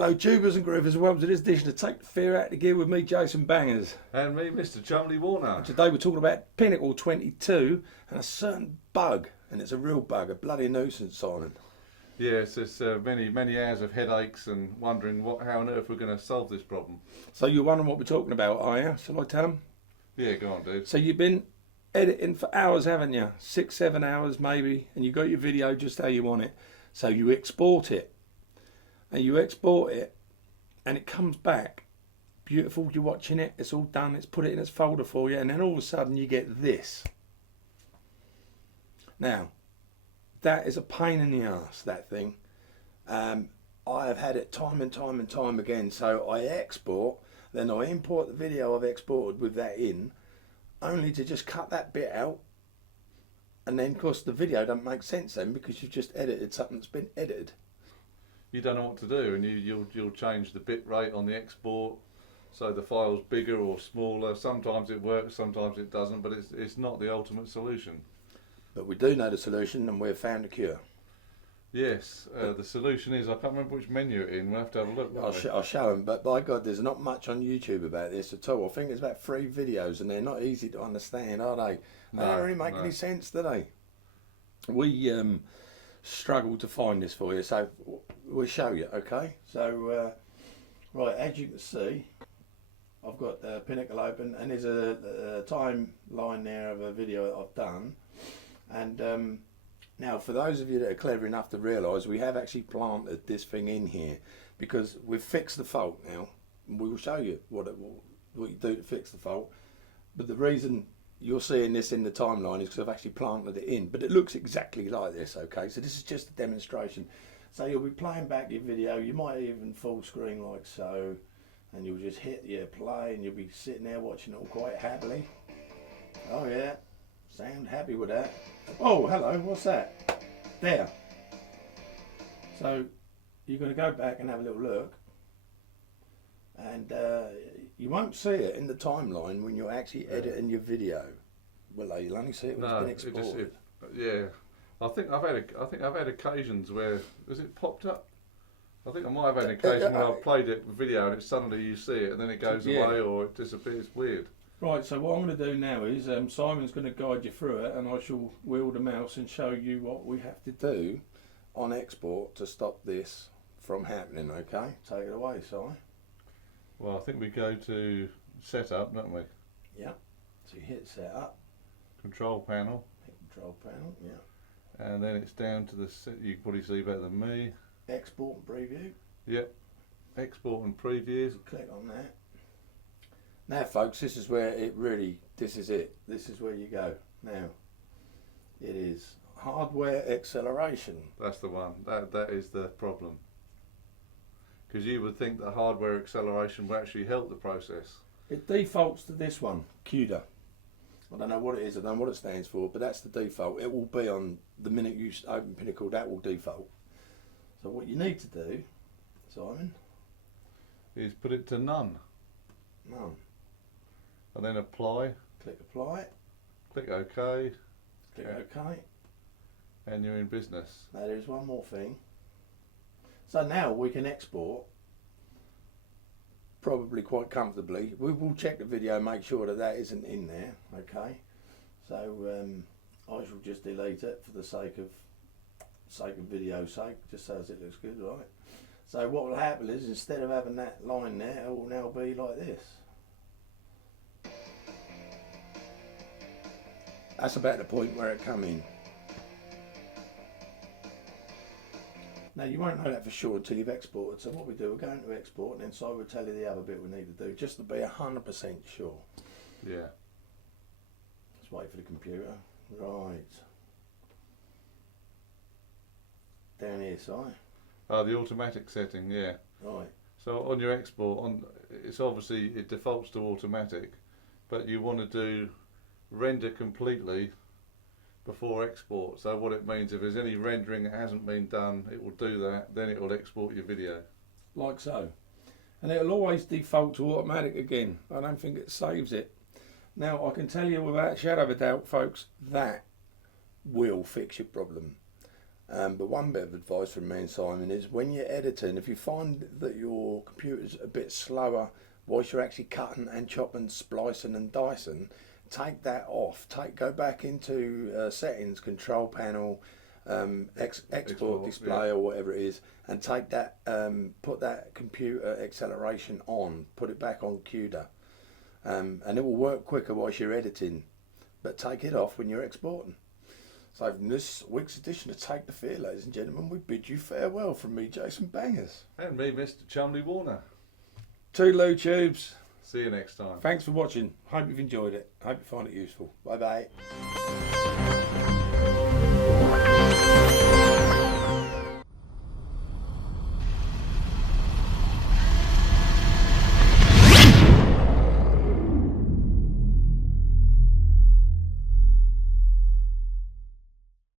Hello tubers and groovers, and welcome to this edition of Take the Fear Out of the Gear with me, Jason Bangers. And me, Mr. Chumley Warner. And today we're talking about Pinnacle 22 and a certain bug, and it's a real bug, a bloody nuisance, Simon. Yes, it's many hours of headaches and wondering how on earth we're going to solve this problem. So you're wondering what we're talking about, are you? Shall I tell them? Yeah, go on, dude. So you've been editing for hours, haven't you? 6-7 hours maybe, and you got your video just how you want it. So you export it. And you export it and it comes back beautiful. You're watching it, it's all done, it's put it in its folder for you, and then all of a sudden you get this. Now that is a pain in the ass, that thing. I have had it time and time again. So I export, then I import the video I've exported with that in, only to just cut that bit out, and then of course the video don't make sense then because you've just edited something that's been edited. You don't know what to do, and you'll change the bit rate on the export so the file's bigger or smaller. Sometimes it works, sometimes it doesn't, but it's not the ultimate solution. But we do know the solution, and we've found a cure. Yes, the solution is, I can't remember which menu it's in, we'll have to have a look. I'll show them, but by God, there's not much on YouTube about this at all. I think there's about 3 videos, and they're not easy to understand, are they? They don't really make any sense, do they? We struggled to find this for you, so we'll show you, okay? So, right, as you can see, I've got Pinnacle open, and there's a timeline there of a video that I've done. And now, for those of you that are clever enough to realise, we have actually planted this thing in here because we've fixed the fault now. We will show you what you do to fix the fault. But the reason you're seeing this in the timeline is because I've actually planted it in, but it looks exactly like this, okay? So this is just a demonstration. So you'll be playing back your video, you might even full screen like so, and you'll just hit your play and you'll be sitting there watching it all quite happily. Oh yeah, sound happy with that. Oh, hello, what's that? There. So you're going to go back and have a little look, and you won't see it in the timeline when you're actually editing your video. Well, you'll only see it when it's been exported. Yeah, I think I've had occasions where has it popped up. I think I might have had an occasion when I've played it with video and suddenly you see it and then it goes away or it disappears. Weird. Right, so what I'm going to do now is Simon's going to guide you through it, and I shall wield the mouse and show you what we have to do on export to stop this from happening. Okay, take it away, Si. Well, I think we go to setup, don't we? Yeah. So you hit setup. Control panel. Hit control panel. Yeah. And then it's down to the. You can probably see better than me. Export and preview. Yep. Export and preview. Click on that. Now, folks, this is where it really. This is it. This is where you go. Now, it is hardware acceleration. That's the one. That is the problem. Because you would think that hardware acceleration will actually help the process. It defaults to this one, CUDA. I don't know what it is, I don't know what it stands for, but that's the default. It will be on the minute you open Pinnacle, that will default. So what you need to do, Simon, is put it to none. None. And then apply. Click apply. Click OK. Click OK. And you're in business. Now there's one more thing. So now we can export probably quite comfortably. We will check the video, make sure that that isn't in there, okay? So I shall just delete it for the sake of video's sake, just so as it looks good, right? So what will happen is, instead of having that line there, it will now be like this. That's about the point where it come in. Now you won't know that for sure until you've exported. So what we do, we're going to export, and then Si will tell you the other bit we need to do, just to be 100% sure. Yeah. Let's wait for the computer. Right. Down here, Si. Oh, the automatic setting, yeah. Right. So on your export, it's obviously it defaults to automatic, but you want to do render completely before export. So what it means, if there's any rendering that hasn't been done, it will do that, then it will export your video. Like so. And it'll always default to automatic again. I don't think it saves it. Now I can tell you without a shadow of a doubt, folks, that will fix your problem. But one bit of advice from me and Simon is when you're editing, if you find that your computer's a bit slower whilst you're actually cutting and chopping, splicing and dicing, take that off. Go back into settings, control panel, export display or whatever it is, and take that, put that computer acceleration on, put it back on CUDA, and it will work quicker whilst you're editing, but take it off when you're exporting. So from this week's edition of Take the Fear, ladies and gentlemen, we bid you farewell from me, Jason Bangers. And me, Mr. Chumley Warner. Toodaloo tubes. See you next time. Thanks for watching. Hope you've enjoyed it. Hope you find it useful. Bye bye.